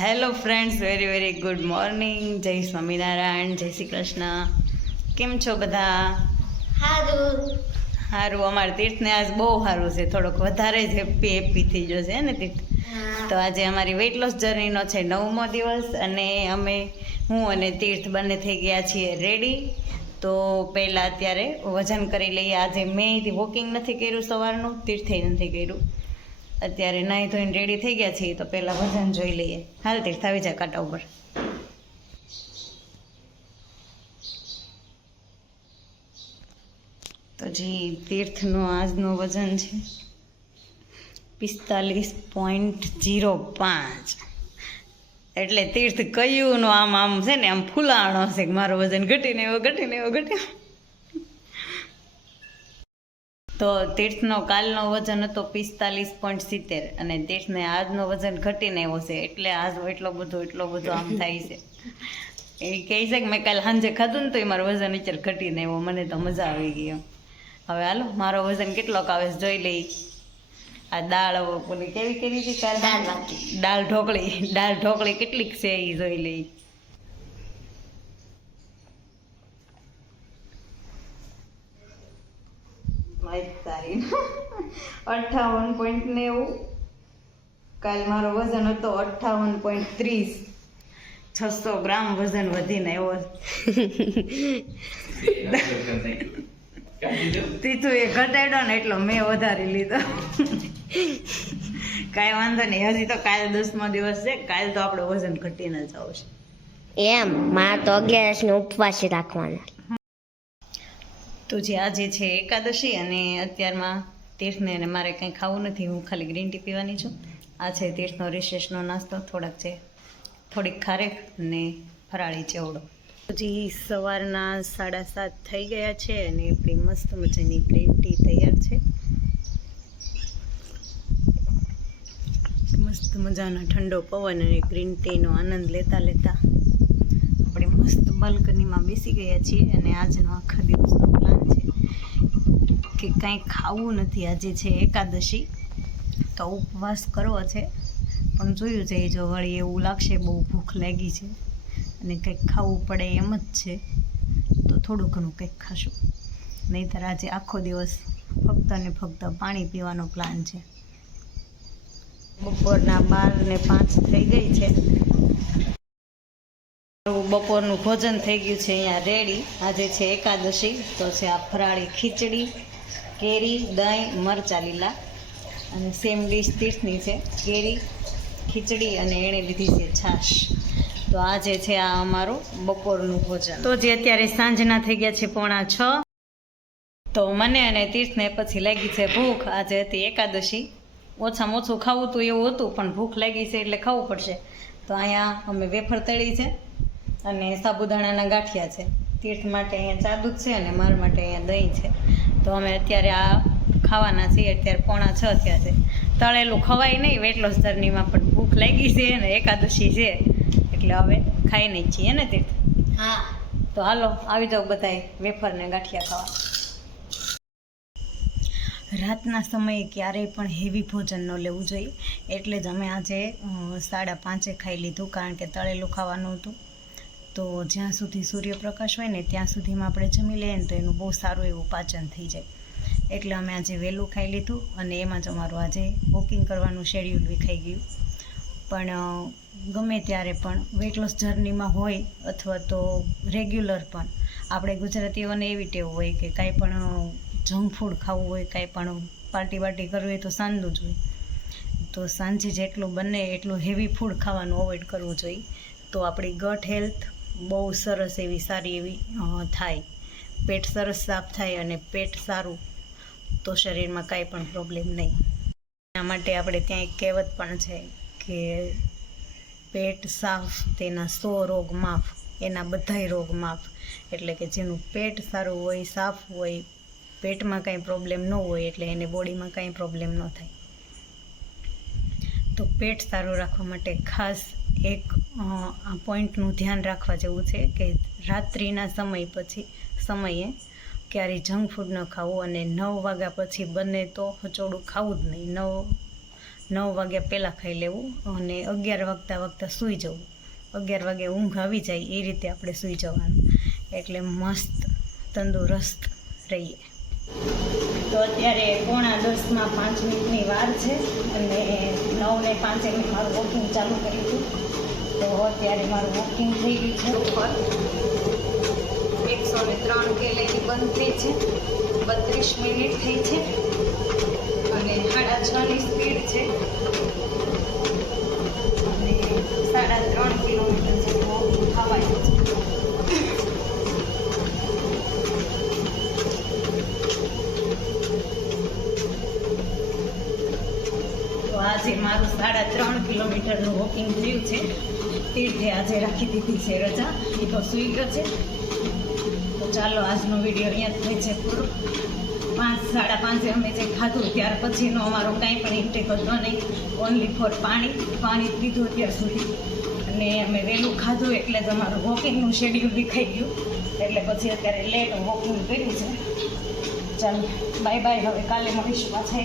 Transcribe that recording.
Hello friends, very very good morning. જય સ્વામિનારાયણ, જય શ્રી કૃષ્ણ. કેમ છો બધા? સારું. અમારે તીર્થને આજ બહુ સારું છે, થોડોક વધારે જ હેપી થઈ ગયો છે ને તીર્થ. તો આજે અમારી વેઇટ લોસ જર્નીનો છે 9મો દિવસ અને હું અને તીર્થ બંને થઈ ગયા છીએ રેડી. તો પહેલાં અત્યારે વજન કરી લઈએ. આજે મેં વોકિંગ નથી કર્યું સવારનું, તીર્થે નથી કર્યું. અત્યારે નાહી ધોઈને રેડી થઈ ગયા છીએ, તો પહેલાં વજન જોઈ લઈએ. હાલ તીર્થ આવી જાય કાંટા ઉપર. તો જી તીર્થનું આજનું વજન છે 45.05. એટલે તીર્થ કયું આમ છે ને, આમ ફૂલાણો છે કે મારું વજન ઘટીને એવો. તો તીર્થનો કાલનો વજન હતો 45.70 અને તીર્થને આજનો વજન ઘટીને આવ્યો છે, એટલે આજ એટલો બધો આમ થાય છે. એ કહે છે કે મેં કાલે સાંજે ખાધું ને તો એ મારું વજન અત્યારે ઘટીને આવ્યો, મને તો મજા આવી ગઈ. હવે હાલો મારો વજન કેટલોક આવે છે જોઈ લઈ. આ દાળ બોલી કેવી હતી કાલે? દાળ ઢોકળી કેટલીક છે એ જોઈ લઈ. તારી 58.90. કાલ મારો વજન હતો 58.30. 600 ગ્રામ વજન વધીને આવ્યો. તીથું એ ઘટાડ્યો ને એટલો મેં વધારી લીધો. કાંઈ વાંધો નહીં, હજી તો કાલ 10મો દિવસ છે. કાલ તો આપણો વજન ઘટીને જ આવશે. એમ મારે તો 11 ઉપવાસ રાખવાના. તો જે આજે છે એકાદશી અને અત્યારમાં તીર્થને અને મારે કંઈ ખાવું નથી, હું ખાલી ગ્રીન ટી પીવાની છું. આ છે તીર્થનો રિસેસનો નાસ્તો, થોડીક ખારેક અને ફરાળી ચેવડો. હજી સવારના 7:30 થઈ ગયા છે અને આપણી મસ્ત મજાની ગ્રીન ટી તૈયાર છે. મસ્ત મજાનો ઠંડો પવન અને ગ્રીન ટીનો આનંદ લેતા આપણે મસ્ત બાલ્કનીમાં બેસી ગયા છીએ અને આજનો આખા દિવસનો પ્લાન છે કે કાંઈ ખાવું નથી. આજે છે એકાદશી, તો ઉપવાસ કરવો છે, પણ જોયું છે જો વળી એવું લાગશે બહુ ભૂખ લાગી છે અને કંઈક ખાવું પડે એમ જ છે, તો થોડું ઘણું કંઈક ખાશું. નહીંતર આજે આખો દિવસ ફક્ત ને ફક્ત પાણી પીવાનો પ્લાન છે. બપોરના 12:05 થઈ ગઈ છે. બપોરનું ભોજન થઈ ગયું છે અહીંયા રેડી. આજે છે એકાદશી, તો છે આ ફરાળી ખીચડી, કેરી, દહીં, મરચાં લીલા અને સેમ ડીશ તીર્થની છે, કેરી, ખીચડી અને એણે લીધી છે છાશ. તો આજે છે આ અમારું બપોરનું ભોજન. તો જે અત્યારે સાંજના થઈ ગયા છે 5:45. તો મને અને તીર્થને પછી લાગી છે ભૂખ. આજે હતી એકાદશી, ઓછામાં ઓછું ખાવું હતું એવું હતું, પણ ભૂખ લાગી છે એટલે ખાવું પડશે. તો અહીંયા અમે વેફર તળી છે અને સાબુદાણાના ગાંઠિયા છે. તીર્થ માટે અહીંયા ચા દૂધ છે અને મારા માટે અહીંયા દહીં છે. તો અમે અત્યારે આ ખાવાના છીએ. અત્યારે 5:45 થયા છે. તળેલું ખવાય નહીં વેટ લોસ જર્નીમાં, પણ ભૂખ લાગી છે અને એકાદશી છે એટલે હવે ખાઈને જ છીએ ને તીર્થ? હા. તો હાલો આવી જાઓ બધાય વેફર ને ગાંઠિયા ખાવા. રાતના સમયે ક્યારેય પણ હેવી ભોજન ન લેવું જોઈએ, એટલે જ અમે આજે 5:30 ખાઈ લીધું, કારણ કે તળેલું ખાવાનું હતું. તો જ્યાં સુધી સૂર્યપ્રકાશ હોય ને ત્યાં સુધીમાં આપણે જમી લઈએ ને તો એનું બહુ સારું એવું પાચન થઈ જાય. એટલે અમે આજે વહેલું ખાઈ લીધું અને એમાં જ અમારું આજે વોકિંગ કરવાનું શેડ્યુલ બી ખાઈ ગયું. પણ ગમે ત્યારે પણ વેટ લોસ જર્નીમાં હોય અથવા તો રેગ્યુલર પણ આપણે ગુજરાતીઓને એવી ટેવ હોય કે કાંઈ પણ જંક ફૂડ ખાવું હોય, કાંઈ પણ પાર્ટી કરવી હોય તો સાંજનું જ હોય. તો સાંજે જેટલું બને એટલું હેવી ફૂડ ખાવાનું અવોઇડ કરવું જોઈએ. તો આપણી ગટ હેલ્થ બહુ સરસ એવી સારી એવી થાય, પેટ સરસ સાફ થાય અને પેટ સારું તો શરીરમાં કાંઈ પણ પ્રોબ્લેમ નહીં. એના માટે આપણે ત્યાં એક કહેવત પણ છે કે પેટ સાફ તેના 100 રોગ માફ, એના બધાય રોગ માફ. એટલે કે જેનું પેટ સારું હોય, સાફ હોય, પેટમાં કાંઈ પ્રોબ્લેમ ન હોય એટલે એને બોડીમાં કાંઈ પ્રોબ્લેમ ન થાય. તો પેટ સારું રાખવા માટે ખાસ એક આ પોઈન્ટનું ધ્યાન રાખવા જેવું છે કે રાત્રિના સમયે ક્યારેય જંક ફૂડ ન ખાવું અને 9 વાગ્યા પછી બને તો હચોડું ખાવું જ નહીં. 9 વાગ્યા પહેલાં ખાઈ લેવું અને 11 વાગતા સૂઈ જવું. 11 વાગે ઊંઘ આવી જાય એ રીતે આપણે સૂઈ જવાનું, એટલે મસ્ત તંદુરસ્ત રહીએ. તો અત્યારે 9:45 5 મિનિટની વાર છે અને 9:05 મેં મારું વોકિંગ ચાલુ કર્યું હતું. તો અત્યારે મારું વોકિંગ થઈ ગયું છે. ઉપર 103 કેલેરી બંધ થઈ છે, 32 મિનિટ થઈ છે અને 6.5ની સ્પીડ છે અને 3.5 કિલોમીટર જેટલું વોકિંગ થવાય છે. તો આજે મારું 3.5 કિલોમીટરનું વોકિંગ થયું છે. તીર્થે આજે રાખી દીધી છે રજા, એ તો સૂઈ ગયો છે. તો ચાલો આજનો વિડીયો અહીંયા જ થાય છે પૂરો. 5 5:30 અમે જે ખાધું ત્યાર પછીનો અમારો કાંઈ પણ ઇન્ટેક હતો નહીં, ઓનલી ફોર પાણી પીધું અત્યાર સુધી. અને અમે વહેલું ખાધું એટલે જ અમારું વોકિંગનું શેડ્યુલ વિખાઈ ગયું, એટલે પછી અત્યારે લેટ વોકિંગ કર્યું છે. ચાલો બાય બાય, હવે કાલે મળીશું પાછા.